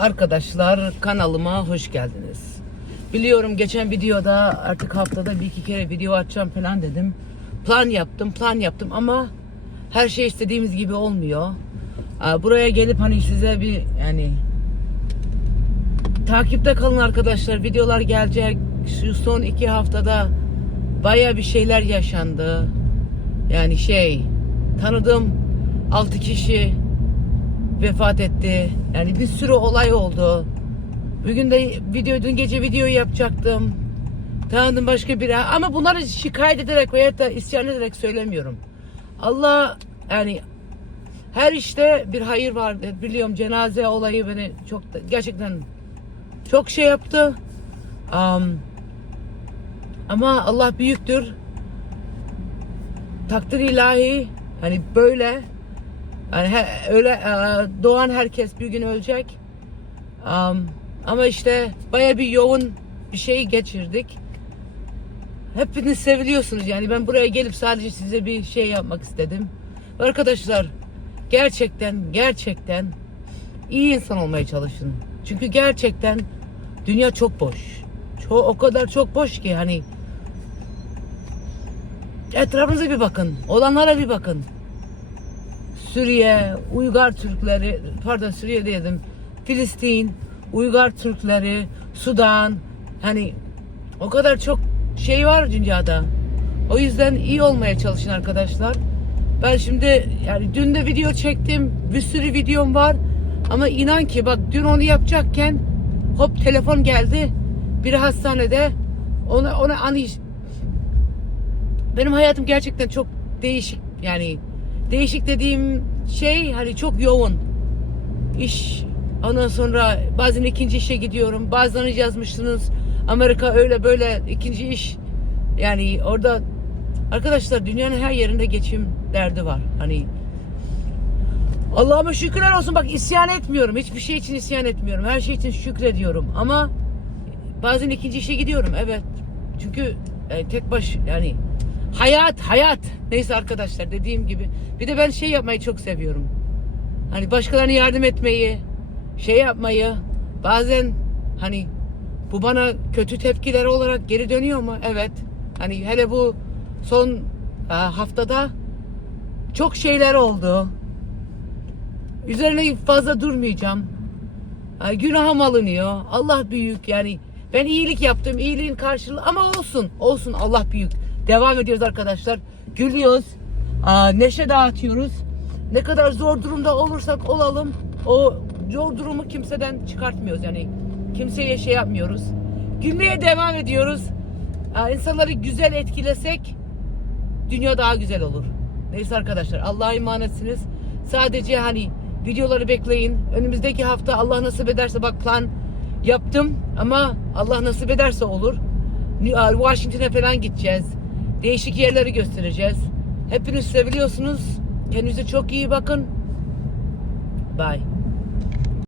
Arkadaşlar kanalıma hoş geldiniz. Biliyorum geçen videoda artık haftada bir iki kere video açacağım falan dedim. Plan yaptım, plan yaptım ama her şey istediğimiz gibi olmuyor. Buraya gelip hani size bir yani takipte kalın arkadaşlar. Videolar gelecek. Şu son iki haftada baya bir şeyler yaşandı. Yani şey tanıdığım 6 kişi vefat etti. Yani bir sürü olay oldu. Bugün de video dün gece video yapacaktım. Tanıdım başka biri ama bunları şikayet ederek veya da isyan ederek söylemiyorum. Allah yani her işte bir hayır vardır. Biliyorum cenaze olayı beni çok gerçekten çok şey yaptı. Am, ama Allah büyüktür. Takdir ilahi hani böyle yani he- öyle e, doğan herkes bir gün ölecek. Am, ama işte baya bir yoğun bir şey geçirdik. Hepiniz seviliyorsunuz yani ben buraya gelip sadece size bir şey yapmak istedim. Arkadaşlar gerçekten gerçekten iyi insan olmaya çalışın. Çünkü gerçekten dünya çok boş. Çok, o kadar çok boş ki hani etrafınıza bir bakın. Olanlara bir bakın. Suriye, Uygar Türkleri, pardon Suriye dedim. Filistin, Uygar Türkleri, Sudan. Hani o kadar çok şey var dünyada. O yüzden iyi olmaya çalışın arkadaşlar. Ben şimdi yani dün de video çektim. Bir sürü videom var. Ama inan ki bak dün onu yapacakken hop telefon geldi. Biri hastanede. Ona ona hani benim hayatım gerçekten çok değişik yani değişik dediğim şey hani çok yoğun. İş ondan sonra bazen ikinci işe gidiyorum. Bazen yazmışsınız. Amerika öyle böyle ikinci iş. Yani orada arkadaşlar dünyanın her yerinde geçim derdi var. Hani Allah'ıma şükürler olsun. Bak isyan etmiyorum. Hiçbir şey için isyan etmiyorum. Her şey için şükrediyorum. Ama bazen ikinci işe gidiyorum. Evet. Çünkü e, tek baş yani hayat hayat neyse arkadaşlar dediğim gibi bir de ben şey yapmayı çok seviyorum hani başkalarına yardım etmeyi şey yapmayı bazen hani bu bana kötü tepkiler olarak geri dönüyor mu evet hani hele bu son e, haftada çok şeyler oldu üzerine fazla durmayacağım Ay, günahım alınıyor. Allah büyük yani. Ben iyilik yaptım. iyiliğin karşılığı ama olsun. Olsun Allah büyük. Devam ediyoruz arkadaşlar. Gülüyoruz. Neşe dağıtıyoruz. Ne kadar zor durumda olursak olalım o zor durumu kimseden çıkartmıyoruz yani. Kimseye şey yapmıyoruz. Gülmeye devam ediyoruz. Aa, insanları güzel etkilesek dünya daha güzel olur. Neyse arkadaşlar Allah'a emanetsiniz. Sadece hani videoları bekleyin. Önümüzdeki hafta Allah nasip ederse bak plan yaptım ama Allah nasip ederse olur. Washington'a falan gideceğiz. Değişik yerleri göstereceğiz. Hepiniz seviliyorsunuz. Kendinize çok iyi bakın. Bye.